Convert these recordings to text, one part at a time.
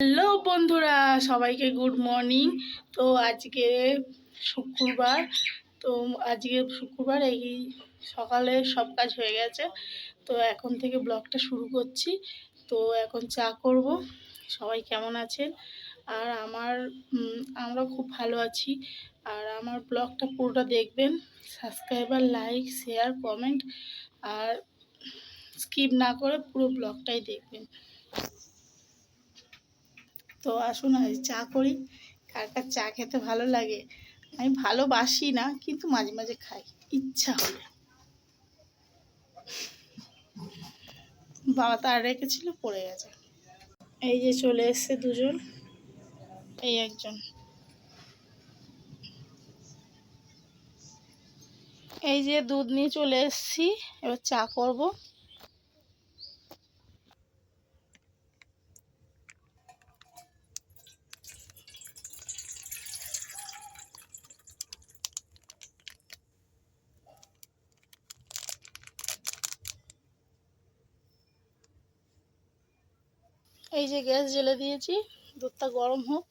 Hello বন্ধুরা, সবাইকে good morning. তো আজকে শুক্রবার। তো আজকে শুক্রবার, এই সকালে সব কাজ হয়ে গেছে। তো এখন থেকে ব্লগটা শুরু করছি। তো এখন চা করব। সবাই কেমন আছেন? আর আমরা খুব ভালো আছি। আর আমার ব্লগটা পুরোটা দেখবেন। সাবস্ক্রাইবার, লাইক, শেয়ার, কমেন্ট আর স্কিপ না করে পুরো ব্লগটাই দেখবেন। তো আসুন আজ চা করি। কার কার চা খেতে ভালো লাগে? আমি ভালোবাসি না, কিন্তু মাঝে মাঝে খাই ইচ্ছা হলে। বাবা তার রেখেছিল, পড়ে গেছে। এই যে চলে এসছে দুজন, এই একজন। এই যে দুধ নিয়ে চলে এসছি, এবার চা করব। এই যে গ্যাস জ্বেলে দিয়েছি, দুধটা গরম হোক।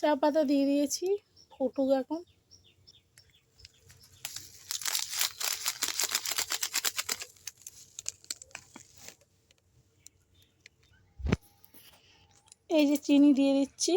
চা পাতা দিয়ে দিয়েছি, ফুটুক এখন। এই যে চিনি দিয়ে দিচ্ছি।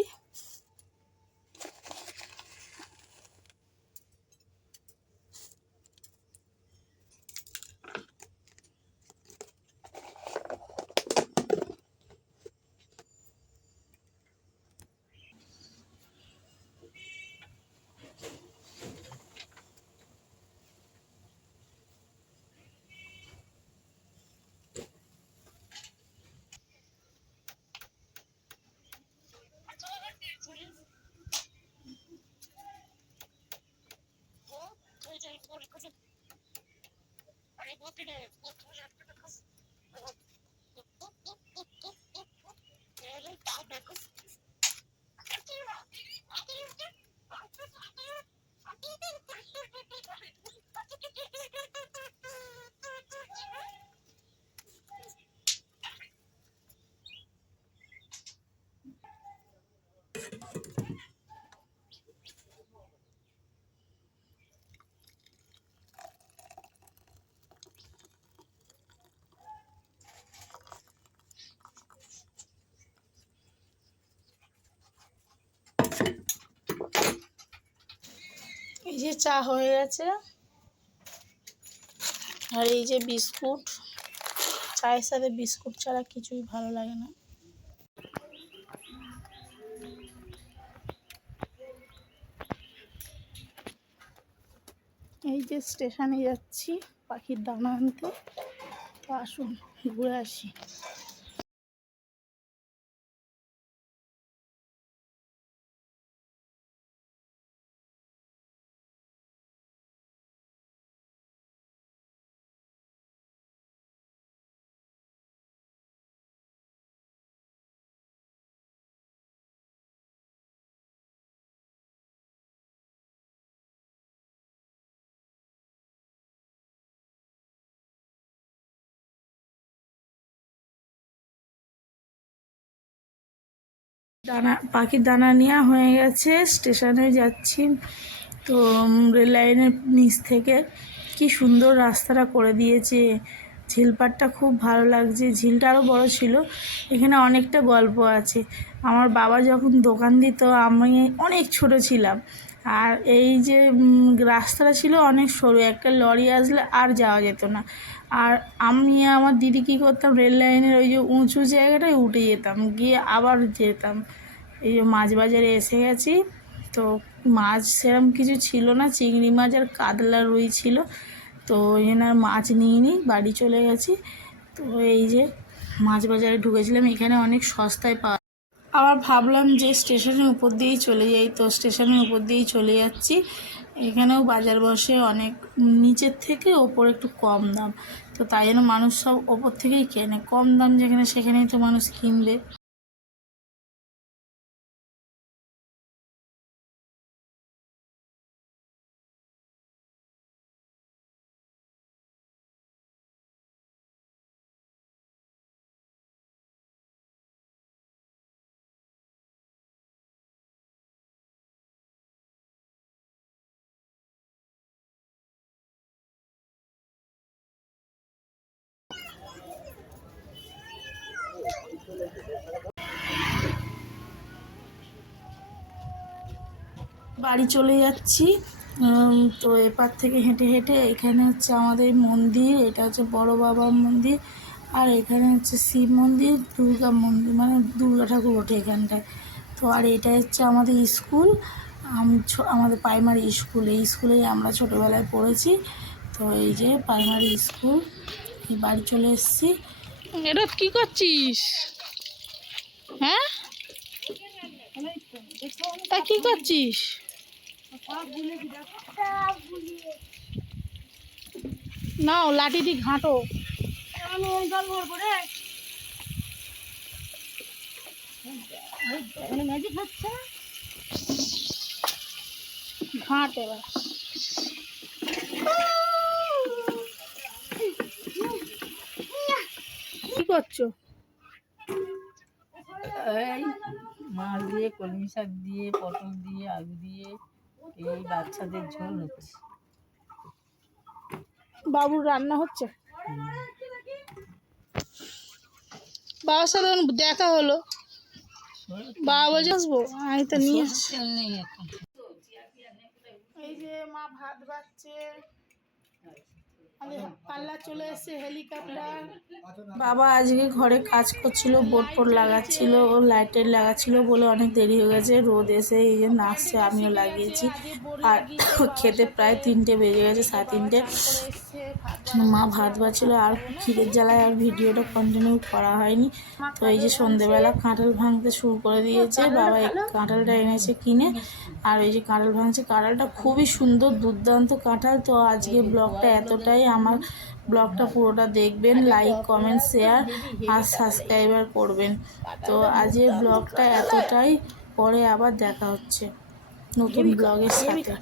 এই যে চা হয়ে গেছে। আর এই যে বিস্কুট, চায়ের সাথে বিস্কুট ছাড়া কিছুই ভালো লাগে না। এই যে স্টেশনে যাচ্ছি পাখির দানা আনতে। তো আসুন ঘুরে আসি। পাখির দানা নেওয়া হয়ে গেছে, স্টেশনে যাচ্ছি। তো রেল লাইনের নিচ থেকে কি সুন্দর রাস্তাটা করে দিয়েছে। ঝিলপাটটা খুব ভালো লাগছে, ঝিলটা আরও বড় ছিল। এখানে অনেকটা গল্প আছে। আমার বাবা যখন দোকান দিত, আমি অনেক ছোট ছিলাম। আর এই যে রাস্তাটা ছিল অনেক সরু, একটা লরি আসলে আর যাওয়া যেত না। আর আমি আমার দিদি কী করতাম, রেল লাইনের ওই যে উঁচু জায়গাটায় উঠে যেতাম, গিয়ে আবার যেতাম। এই যে মাছ বাজারে এসে গেছি। তো মাছ সেরকম কিছু ছিল না, চিংড়ি মাছ আর কাতলা রুই ছিল। তো ওই জন্য আর মাছ নিইনি, বাড়ি চলে গেছি। তো এই যে মাছ বাজারে ঢুকেছিলাম, এখানে অনেক সস্তায় পাওয়া। আবার ভাবলাম যে স্টেশনের উপর দিয়েই চলে যাই, তো স্টেশনের উপর দিয়েই চলে যাচ্ছি। এখানেও বাজার বসে অনেক, নিচের থেকে ওপর একটু কম দাম, তো তাই জন্য মানুষ সব ওপর থেকেই কেনে, কম দাম যেখানে সেখানেই তো মানুষ কিনবে। বাড়ি চলে যাচ্ছি। তো এপার থেকে হেঁটে হেঁটে এখানে হচ্ছে আমাদের মন্দির, এটা হচ্ছে বড় বাবার মন্দির, আর এখানে হচ্ছে শিব মন্দির, দুর্গা মন্দির, মানে দুর্গা ঠাকুর ওঠে এখানটায়। তো আর এটা হচ্ছে আমাদের স্কুল, আমাদের প্রাইমারি স্কুল, এই স্কুলেই আমরা ছোটোবেলায় পড়েছি। তো এই যে প্রাইমারি স্কুল, এই বাড়ি চলে এসেছি। এটা কী করছিস? হ্যাঁ, তা কী করছিস? নাও লাঠি দিয়ে ঘাঁটো। ঘাঁট এবার। কি করছো? এই মাছ দিয়ে, কলমি শাক দিয়ে, পটল দিয়ে, আলু দিয়ে এই বাচ্চাদের ঝোল হচ্ছে। বাবুর রান্না হচ্ছে। বাবার সাথে দেখা হলো, বাবা বলছে আসবো, আমি তো নিয়ে আসছি। তেল নেই এখন। এই যে মা ভাত বাড়ছে, পাল্লা চলে এসছে হেলিকপ্টার। বাবা আজকে ঘরে কাজ করছিল, বোর্ড ফোর্ড লাগাচ্ছিল, ও লাইটের লাগাচ্ছিল বলে অনেক দেরি হয়ে গেছে, রোদ এসে এই যে নাচছে, আমিও লাগিয়েছি। আর খেতে প্রায় 3টে বেজে গেছে, 3:30। মা ভাত বাড়ছিল, আর খিদের জ্বালায় আর ভিডিওটা কন্টিনিউ করা হয়নি। তো এই যে সন্ধেবেলা কাঁঠাল ভাঙতে শুরু করে দিয়েছে, বাবা এই কাঁঠালটা এনেছে কিনে, আর এই যে কাঁঠাল ভাঙছে। কাঁঠালটা খুবই সুন্দর, দুর্দান্ত কাঁঠাল। তো আজকে ব্লগটা এতটাই, আমার ব্লগটা পুরোটা দেখবেন, লাইক কমেন্ট শেয়ার আর সাবস্ক্রাইবার করবেন। তো আজকের ব্লগটা এতটাই, পরে আবার দেখা হচ্ছে নতুন ব্লগের সাথে।